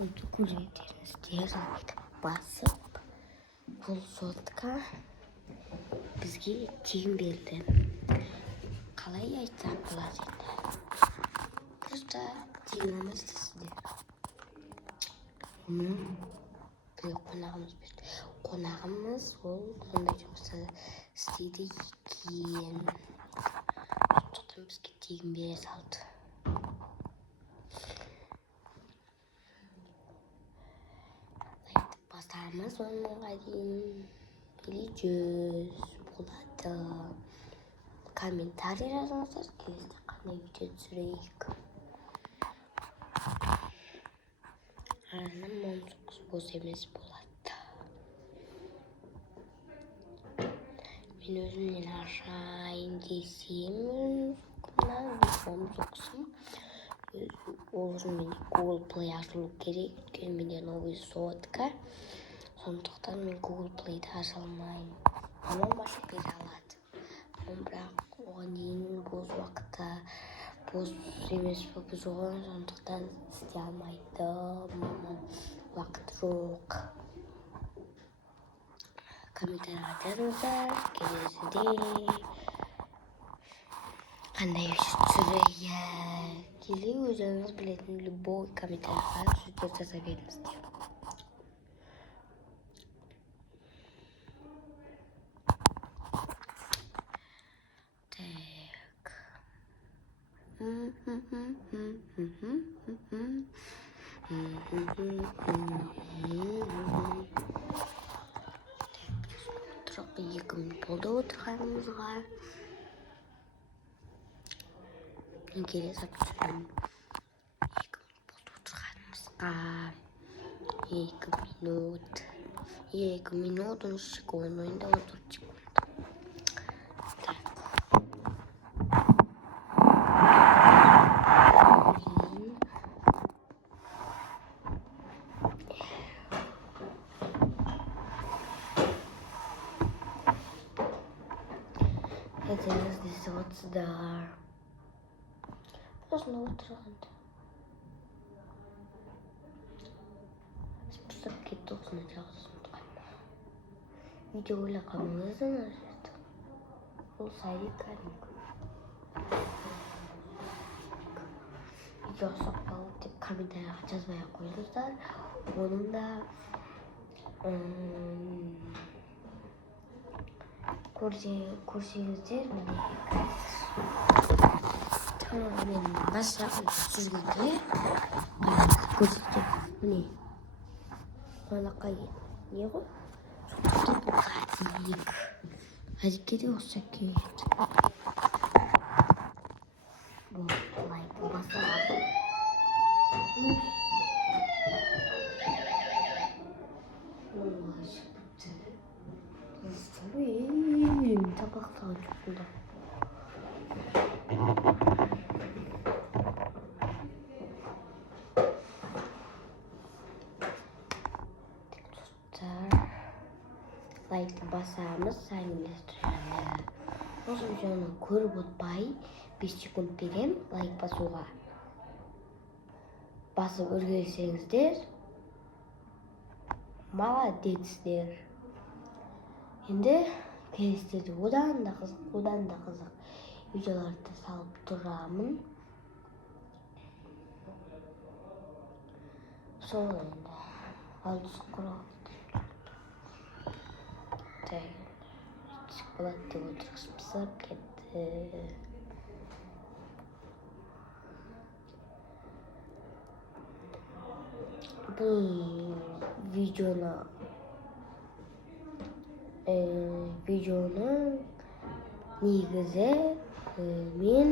Bunu көрсетеміз дерлік басып, бұл сотқа бізге тегін берді. Қалай айтсақ болады енді. Просто тегін емес сіздер. Бір қонағымыз берді. Қонағымыз ол сондай жұмысты істейді екен. Сондықтан бізге тегін бере салды. Басамыз 10 мыңға дейін или 100 болады. Комментарий жазыңыздар, келесіде қандай видео түсірейік. Арным 19 бос емес болады. Мен өзімнен ашайын десем, ол үшін мен Google Play ашылу керек, өйткені менде новый сотка. Сондықтан мен Google Play'ді аша алмаймын. Мамам ашып бере алады. Бірақ оған дейін бос уақытта бос емес біз оған, сондықтан істей алмайды. Мамам уақыт жоқ. Комментарийға жазыңыздар, келесіде қандай видео түсірейік. Или өзіңіз білетін любой комментарийға сөздер жаза беріңіздер. Тұрық 2 минут болды отырғанымызға. Мен келе сапсырым. 2 минут болды отырғанымызға. 2 минут 13 секунд. Ойында 14 секунд. Хотелось здесь вот сюда. Просто отырғанда. Спустап кетті осыны жағысын тұтқанда. Видео ойлағаныңыздан ажырды. Ол сайрек кәдімгі. Видео соқпалы деп комментарийға жазбай қойыңыздар. Оның да көрсеңіздер міне мен басшағын түсіргенде көрсетем. Міне қонаққа не ғой? Сондықтан бұл ғадикке де осы келеді. Бұл лайкты басады. Табақтаған жоқпында. Достар, лайкты басамыз, сәлемдестіреміз. Осы видеоны көріп отпай 5 секунд берем лайк басуға. Басып үлгерсеңіздер, молодецтер. Енді келесіде одан да қызық видеоларды салып тұрамын. Сол енді алдысы құралды. Болады деп отырғыз пісіп кетті. Бұл видеоның негізі мен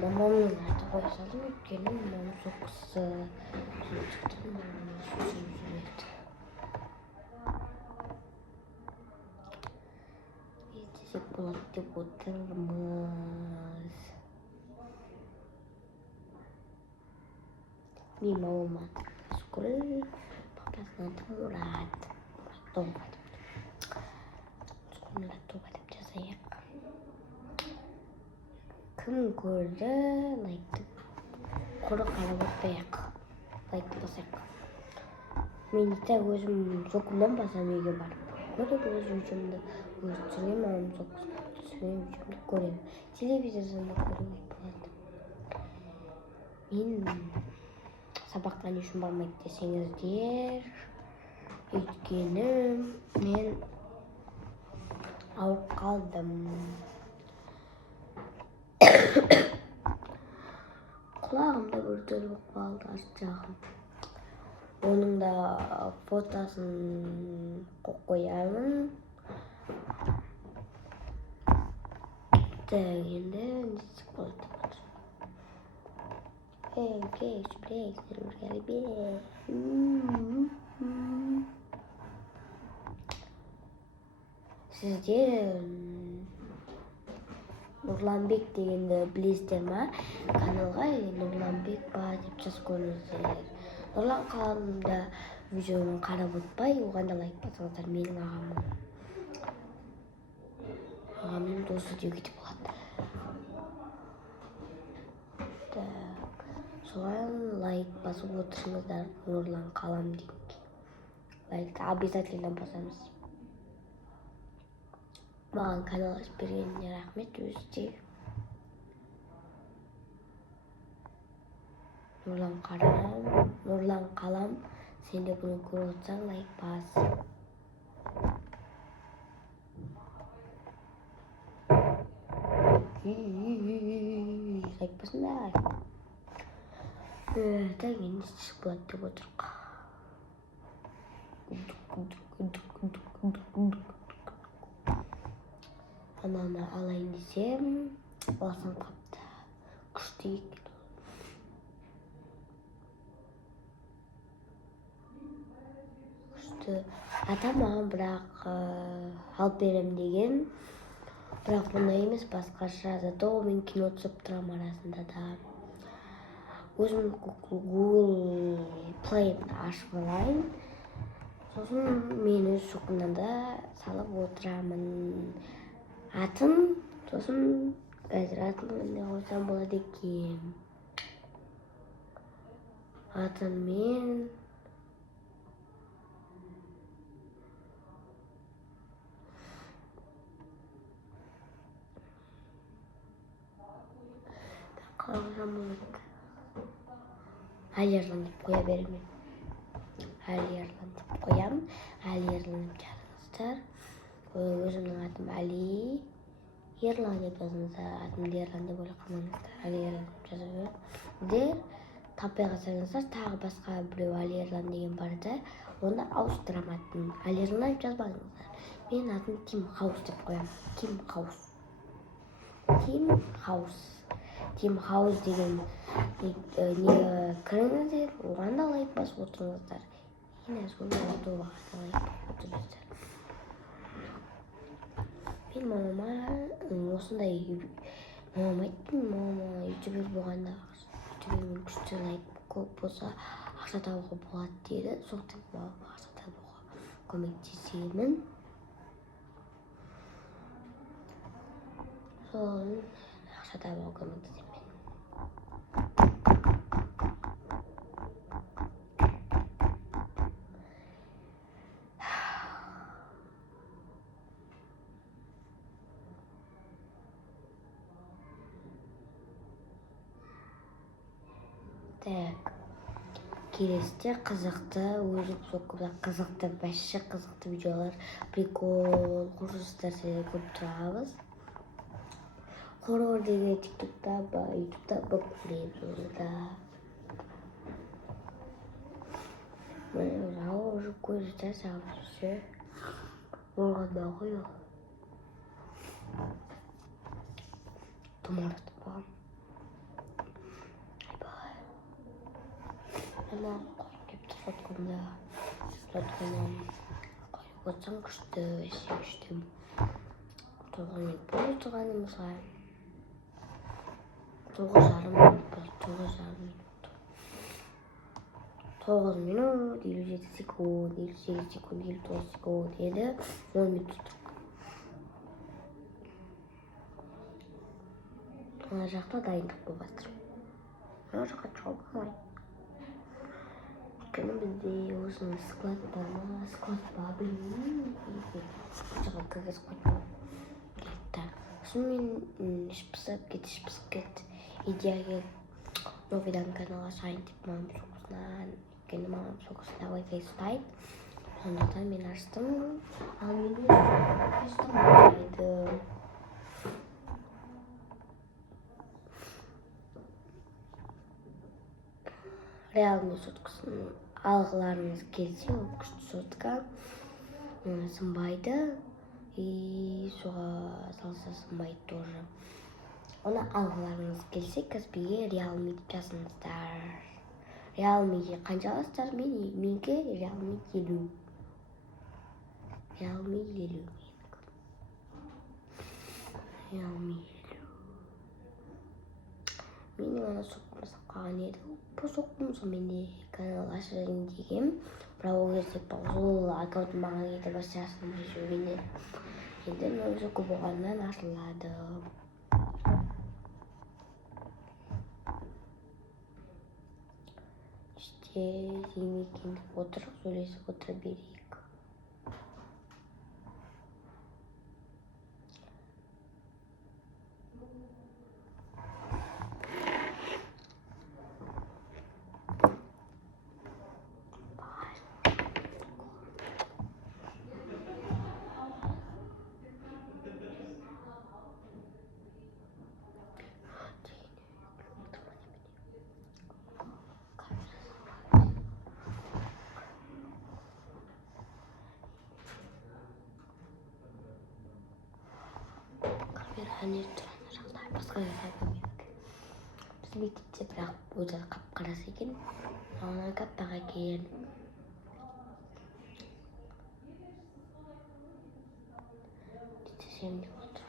мамамның аты қоя салдым, өйткені мамам соққысы сондықтан мамам сөзім жүреді. Естесек болады деп отырмыз. Мен мамам аты Назгүл, папасының аты Мұрат. Тоба деп жазайық. Кім көрді, лайкты құр қарап отырайық. Лайк басайық. Мен итак өзім сокымнан басам үйге барып. Көріп өз видеомды өз түсірген, мамам түсірген видеомды көремін. Телевизордан да көруге болады. Мен сабаққа не үшін бармайды десеңіздер, өйткені мен ауырып қалдым. Құлағымда бүртөл болып қалды арт жағым. Оның да фотосын қоямын. Енді не істеп болады? Сіздер Нұрланбек дегенді білесіздер ма? Каналға Нұрланбек ба деп жазып көріңіздер. Нұрлан қаламда видеоны қарап өтпай, оған да лайк басыңыздар. Менің ағамның досы деуге де болады. Соған лайк басып отырыңыздар. Нұрлан қалам дейік. Лайкты обязательно басамыз. Маған канал ашып бергеніне рахмет өзі. Нұрлан қалам, сен де бұны көріп отырсаң лайк бас. Лайк басыңдар. Так, енді істесек болады деп отырық. Ананы алайын десем, алсам қапты. Күшті екен. Атам маған бірақ алып берем деген. Бірақ бұндай емес, басқаша. Зато мен кино түсіп тұрам арасында да. Өзім Google Play-ді ашып алайын. Сосын мен өз шоқымнан да салып отырамын. Атын, сосын қазір атын не қойсам болады екен. Атын мен қалғансам болады. Али Ерлан деп қоя беремін. Али Ерлан деп қоямын. Али Ерлан деп жазыңыздар. Өзімнің атым Али Ерлан деп жазыңыздар. Атымды Ерлан деп ойлақаныңыздар. Али Ерлан деп жазыңыздар. Таппай қалсаңыздар, тағы басқа біреу Али Ерлан деген бар да, оны ауыстырам атын. Али Ерлан деп жазбаңыздар. Мен атын Тим Хаус деп қоямын. Тим Хаус. Тим Хаус деген не кіріңіздер, оған да лайк басып отырыңыздар. Ең аз оған да лайк басып отырыңыздар. Мен мамама осындай айттым, мамама ютубер болғанда ютубермен күшті лайк көп болса ақша табуға болады дейді. Сондықтан мамама ақша табуға көмектесемін. Сол ақша табуға көмектесемін. Так, келесіде қызықты, өзім соққыда қызықты, бәші қызықты видеолар, прикол, құрсыстар сәлі көп тұрабыз. Хоррор деген тиктокта ба, ютубта ба көреміз оларда. Мен уже көзі тәсі все. Болғанда ғой ол. Тұмарықты бағам. Ана қойып кеп тұратқанда қойып отырсаң күшті, әсе күшті. Тоғын ет болып тұрғаны мысға 9,5 минут. 9 минут, 57 секунд, 58 секунд, 59 секунд еді, 10 минут тұрдық. Ана жақта дайындық болып жатыр. Ана жаққа шыға болмайды. Өйткені бізде осының склад бар ма, склад ба білмеймін. Жаққа кіргізіп қоймай кетті. Сосын мен іш пысып кетті. Идея келді. Новыйдан канал ашайын деп мамам соғысынан. Өйткені мамам соғысында Wi-Fi ұстайды. Сондықтан мен аштым. Ал мен аштым болмайды. Реалми соткасын алғыларыңыз келсе, ол күшті сотка. Сынбайды. И соға салса сынбайды тоже. Оны алғыларыңыз келсе, Каспиге Realme деп жазыңыздар. Realme'ге қанша аласыздар? Менікі Realme 50. Realme 50. Realme 50. Менің ана соққымызып қалған еді. Бұл соққым менде канал ашайын деген. Бірақ ол кезде сол аккаунт маған еді басқа ашылмай жүрген еді. Енді өзі көп болғаннан ашылады. Зейнекендіп отырып, сөйлесіп отыра берейік. Камераны тұраны жағдай басқа жағдай көрмедік. Біз мектепте бірақ өзі қап-қарасы екен. Ана каппаға екен. Жетесем деп отыр.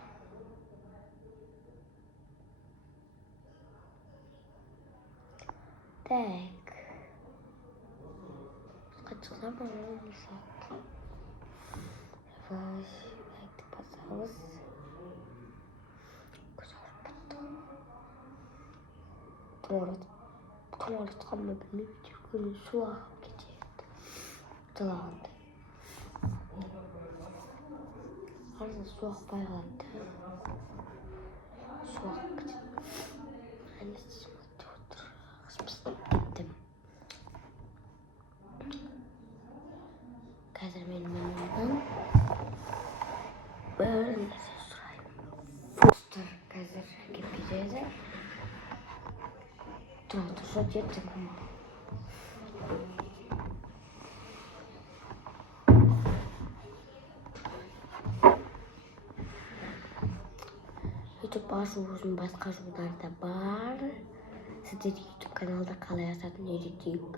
Так. Қачықса болмаса. Лайкты басамыз. Тұмаратқан ба білмеймін. Жүргені су ағып кетеді. Жылағанда. Арзан су ақпай қалады. Су ағып кетеді. Әнестесім өтіп отыр. Қыспыстап кеттім. Қазір мен мұндан бір нәрсе сұраймын. Фостер қазір әкеп береді. Тұра, що деді кім? YouTube ашу үшін басқа жолдар да бар. Сіздер YouTube каналда қалай ашатынын үйретейік.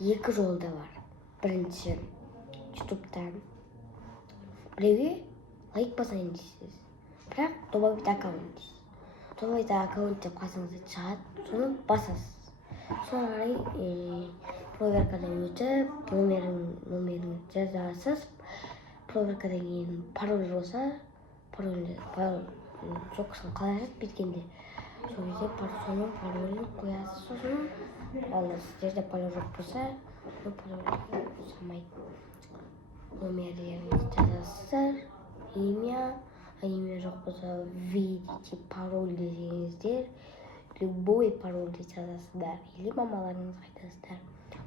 Екі жолда бар. Бірінші YouTube'дан біреуге лайк басайын дейсіз. Бірақ добавить аккаунт дейсіз. Добавить аккаунт деп қасыңызда шығады, соны басасыз. Соны қарай проверкадан өтіп, номерін жазасыз. Проверкадан кейін пароль болса, пароль соққысын қалай ашады беткенде. Сол кезде соның паролін қоясыз, сосын аласыз. Жерде пароль жоқ болса, ол парольді ұсамайды. Номерлеріңізді жазасыздар, имя жоқ болса, введите пароль десеңіздер, любой парольді жазасыздар, или мамаларыңызға айтасыздар.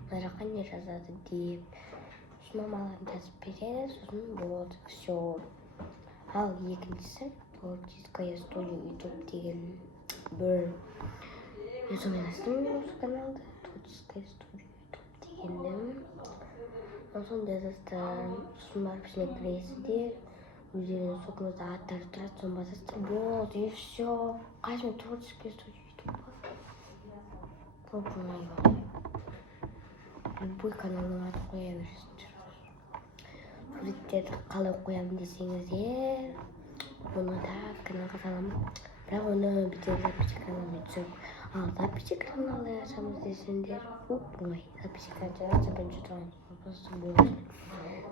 Мына жаққа не жазады деп. Сосын мамаларың жазып береді, сосын болады, все. Ал екіншісі творческая студия YouTube деген бір YouTube аштым осы каналды, творческая студия YouTube дегенді. Сосын жазасыздар, сосын барып ішіне кіресіздер. Өздеріңіз соңыңызда аттары тұрады, соны басасыздар, болды, и все. Қайсымен творческая студия YouTube бар. Оп-оңай бар. Любой каналның атын қоя бересіздер. Суреттерді қалай қоямын десеңіздер, оны да каналға саламын. Бірақ оны біздер записи каналына түсіріп, ал записи каналды ашамыз десеңдер, оп-оңай. Записи каналды бірінші тұрған просто болды.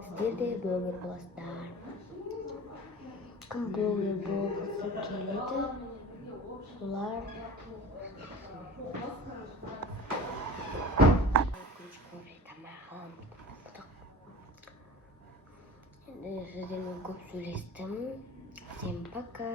Сіздер де блогер боласыздар. Кім блогер болғысы келеді, Sular. Tamam. Sizden çok söyledim. Всем пока.